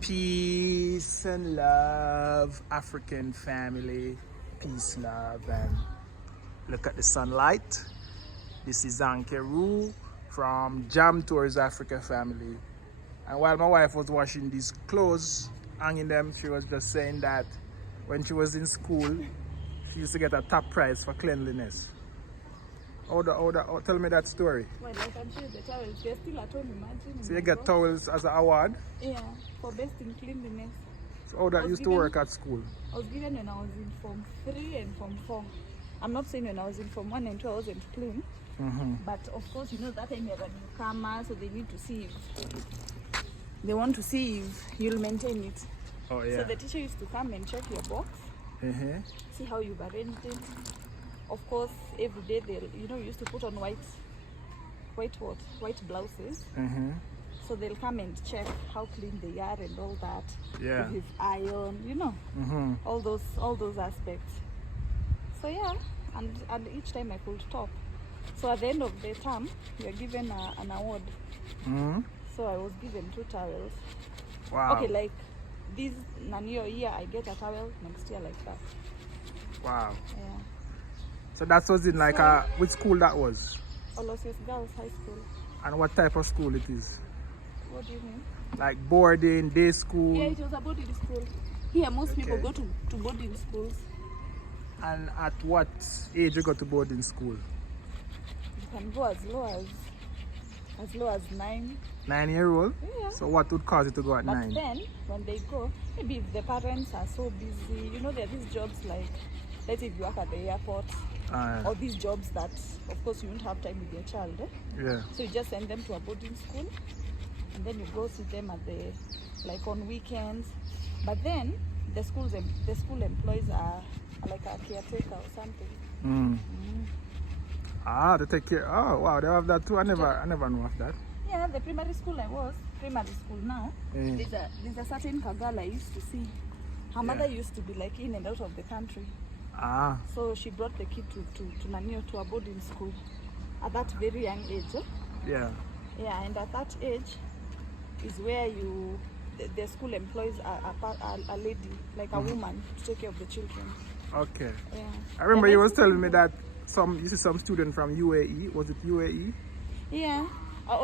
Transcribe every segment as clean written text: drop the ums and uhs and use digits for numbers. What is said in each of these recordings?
Peace and love, African family. Peace, love, and look at the sunlight. This is Ankeru from Jam Tours Africa family. And while my wife was washing these clothes, hanging them, she was just saying that when she was in school, she used to get a top prize for cleanliness. Tell me that story. Well, I can show you the towels. They're still at home, imagine. So you get towels as an award? Yeah, for best in cleanliness. So how that used to work at school? I was given when I was in Form 3 and Form 4. I'm not saying when I was in Form 1 and 2 I wasn't clean. But of course, you know that time you're a newcomer, so they need to see if they want to see if you'll maintain it. Oh yeah. So the teacher used to come and check your box, see how you've arranged it. Of course, every day they'll, used to put on white blouses. So they'll come and check how clean they are and all that. Yeah. If it's iron, all those aspects. So yeah, and each time I could top. So at the end of the term, you're given an award. So I was given 2 towels. Wow. Okay, like this year I get a towel, next year like that. Wow. Yeah. So that was in like which school that was? Aloysius Girls High School. And what type of school it is? What do you mean? Like boarding, day school? Yeah, it was a boarding school. Here most people go to boarding schools. And at what age you go to boarding school? You can go as low as 9. 9-year-old? Yeah. So what would cause you to go at 9? But then when they go, maybe if the parents are so busy, there are these jobs like, let's say if you work at the airport, or these jobs that of course you won't have time with your child. Yeah. So you just send them to a boarding school and then you go see them at on weekends. But then the school employs are like a caretaker or something. They take care. Oh wow, they have that too. I never knew of that. Yeah, the primary school primary school now, there's a certain Kagala I used to see. Her mother used to be like in and out of the country. So she brought the kid to Nanio, to a boarding school at that very young age. Yeah. Yeah, and at that age is where the school employs a lady, like a woman, to take care of the children. Okay. Yeah. I remember you was telling me that you see some student from UAE. Was it UAE? Yeah.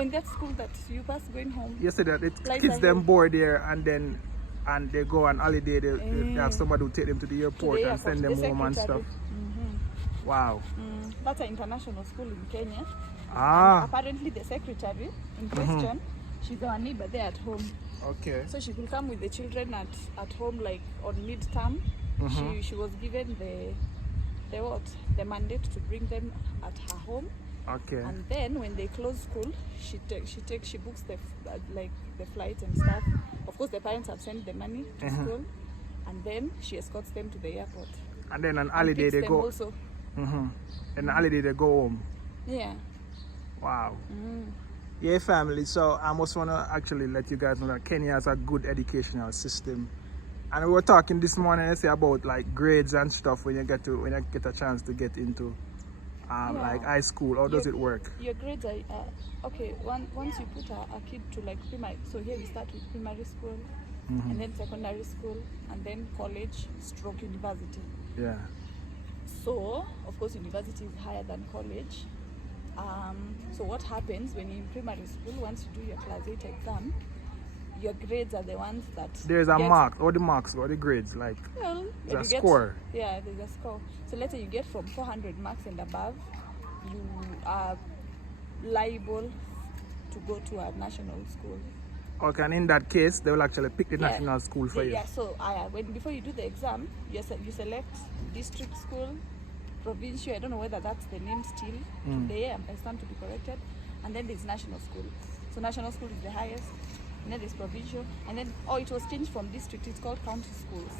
In that school that you pass going home. You said that kids them board there and they go on holiday. They have somebody who take them to the airport and send them home and stuff. Wow. That's an international school in Kenya. Apparently the secretary in question, she's our neighbor there at home. Okay. So she will come with the children at home, like on mid-term. She was given the mandate to bring them at her home. Okay. And then when they close school, she books the flight and stuff. Of course, the parents have sent the money to school, and then she escorts them to the airport. And then on holiday they go. Also. And on holiday they go home. Yeah. Wow. Yeah, family. So I must want to actually let you guys know that Kenya has a good educational system. And we were talking this morning, I say about like grades and stuff when you get a chance to get into like high school. How does it work? Your grades are okay. Once you put a kid to like primary, so here we start with primary school, and then secondary school, and then college / university. Yeah. So of course university is higher than college. So what happens when you're in primary school? Once you do your class 8 exam, your grades are the ones that there's a mark, or the marks, or the grades, like there's a score. Yeah, there's a score. So let's say you get from 400 marks and above, you are liable to go to a national school. Okay, and in that case, they will actually pick the national school for you. Yeah, so before you do the exam, you select district school, provincial, I don't know whether that's the name still today, I stand to be corrected, and then there's national school. So national school is the highest, and then there's provincial, and then it was changed from district, it's called county schools.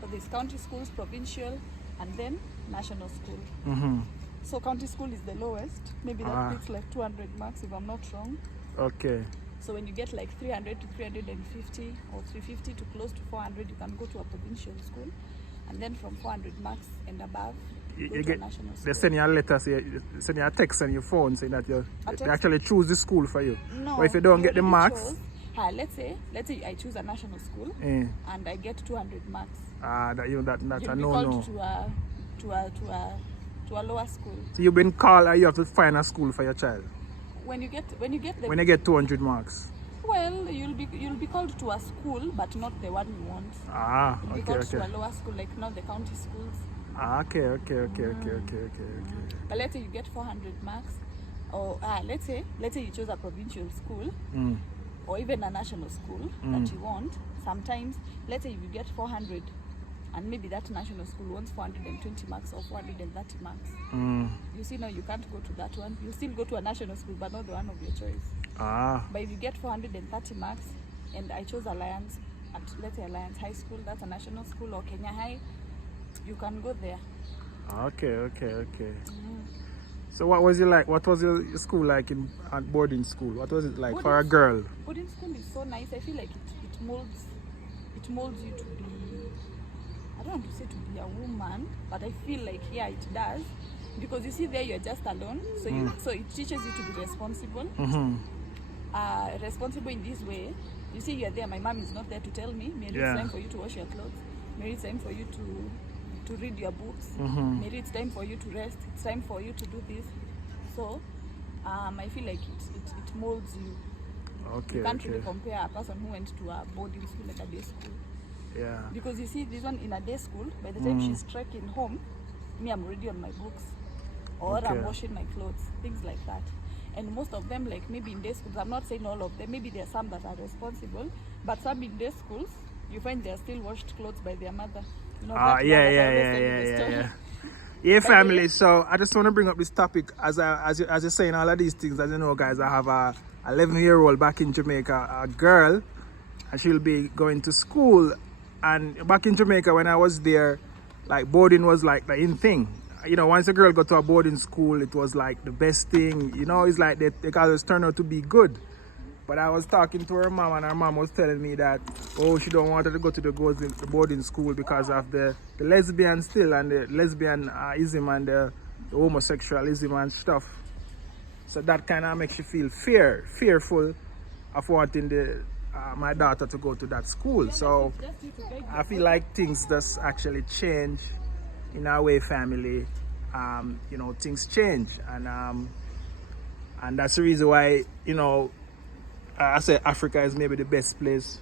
So there's county schools, provincial, and then national school. So county school is the lowest, maybe that fits like 200 marks if I'm not wrong. Okay. So when you get like 300 to 350 or 350 to close to 400, you can go to a provincial school, and then from 400 marks and above, you get, they send you a letter, send you a text on your phone saying that they actually choose the school for you. No, but if you don't get the marks, let's say I choose a national school and I get 200 marks. That's You'll a be no-no. called to a lower school. So you've been called and you have to find a school for your child. When you get When you get 200 marks. well, you'll be called to a school, but not the one you want. You'll be Okay, called to a okay. lower school, like not the county schools. Okay. But let's say you get 400 marks, or let's say you chose a provincial school, or even a national school that you want. Sometimes, let's say if you get 400, and maybe that national school wants 420 marks or 430 marks. You see, now you can't go to that one. You still go to a national school, but not the one of your choice. But if you get 430 marks, and I chose Alliance, at let's say Alliance High School, that's a national school, or Kenya High, you can go there. Okay. So what was it like? What was your school like in at boarding school? What was it like for a girl? Boarding school is so nice. I feel like it molds you to be, I don't want to say to be a woman, but I feel like it does, because you see there you're just alone, so it teaches you to be responsible. Responsible in this way. You see, you're there. My mom is not there to tell me, Mary, it's time for you to wash your clothes. Mary, it's time for you to read your books. Maybe it's time for you to rest. It's time for you to do this. So I feel like it molds you. You can't really compare a person who went to a boarding school, like a day school. Because you see, this one in a day school, by the time she's trekking home, me, I'm already on my books, or I'm washing my clothes, things like that. And most of them, like maybe in day schools, I'm not saying all of them, maybe there are some that are responsible, but some in day schools, you find they're still washed clothes by their mother. You know, Yeah, family. So I just want to bring up this topic as you're saying all of these things. As you know, guys, I have a 11-year-old back in Jamaica, a girl, and she'll be going to school. And back in Jamaica, when I was there, like boarding was like the in thing. You know, once a girl got to a boarding school, it was like the best thing. You know, it's like they always turn out to be good. But I was talking to her mom, and her mom was telling me that, she don't want her to go to the boarding school because of the lesbian still, and the lesbianism and the homosexualism and stuff. So that kind of makes you feel fearful of wanting my daughter to go to that school. So I feel like things just actually change in our way, family. You know, things change, and that's the reason why, you know, I say Africa is maybe the best place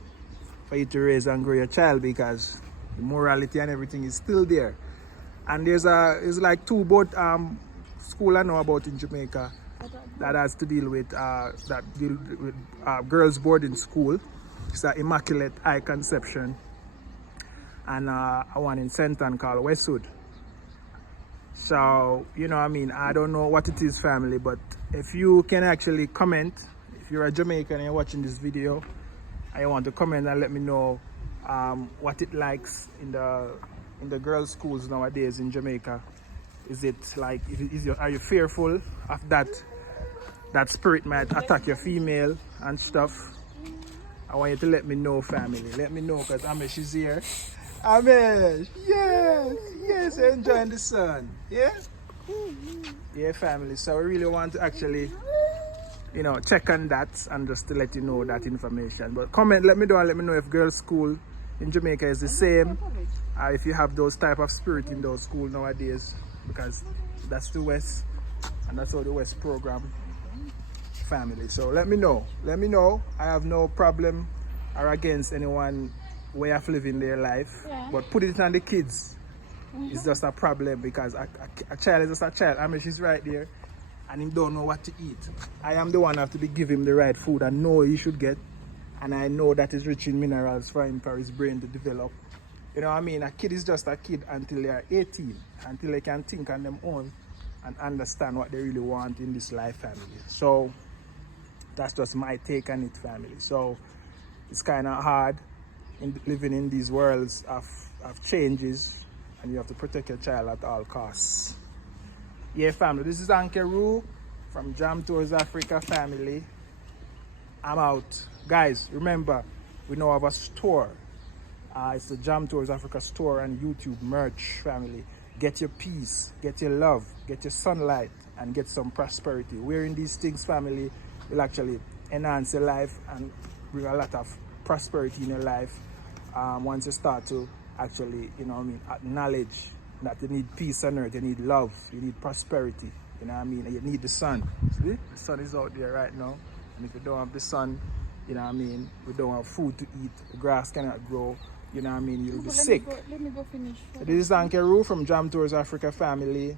for you to raise and grow your child, because the morality and everything is still there. And there's like two boat school I know about in Jamaica that has to deal with girls boarding school. It's an Immaculate Eye Conception, and one in Senton called Westwood. So, you know, I mean, I don't know what it is, family, but if you can actually comment, if you're a Jamaican and you're watching this video and you want to comment and let me know what it likes in the girls' schools nowadays in Jamaica. Is it like, are you fearful of that spirit might attack your female and stuff? I want you to let me know, family. Let me know, because Amish is here. Amish, yes, enjoying the sun. Yeah, family. So we really want to actually, you know, check on that and just to let you know that information. But comment, let me know if girls' school in Jamaica is the same, if you have those type of spirit in those schools nowadays, because that's the West, and that's how the West program, family. So let me know. I have no problem or against anyone way of living their life, but put it on the kids. It's just a problem, because a child is just a child. I mean, she's right there, and he don't know what to eat. I am the one who have to be give him the right food and know he should get, and I know that is rich in minerals for his brain to develop. You know what I mean? A kid is just a kid until they are 18, until they can think on them own and understand what they really want in this life, family. So that's just my take on it, family. So it's kind of hard living in these worlds of changes, and you have to protect your child at all costs. Yeah, family, this is Ankeru from Jam Tours Africa, family. I'm out. Guys, remember, we now have a store. It's the Jam Tours Africa store and YouTube merch, family. Get your peace, get your love, get your sunlight, and get some prosperity. Wearing these things, family, will actually enhance your life and bring a lot of prosperity in your life. Once you start to actually, you know what I mean, acknowledge that you need peace on earth, you need love, you need prosperity, you know what I mean, and you need the sun. See? The sun is out there right now, and if you don't have the sun, you know what I mean, we don't have food to eat, the grass cannot grow, you know what I mean, you'll be sick. Let me go finish. So this is Ankeru from Jam Tours Africa family.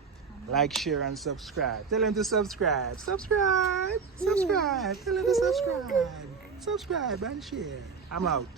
Like, share, and subscribe. Tell them to subscribe. Subscribe. Subscribe. Tell them to subscribe. Subscribe and share. I'm out.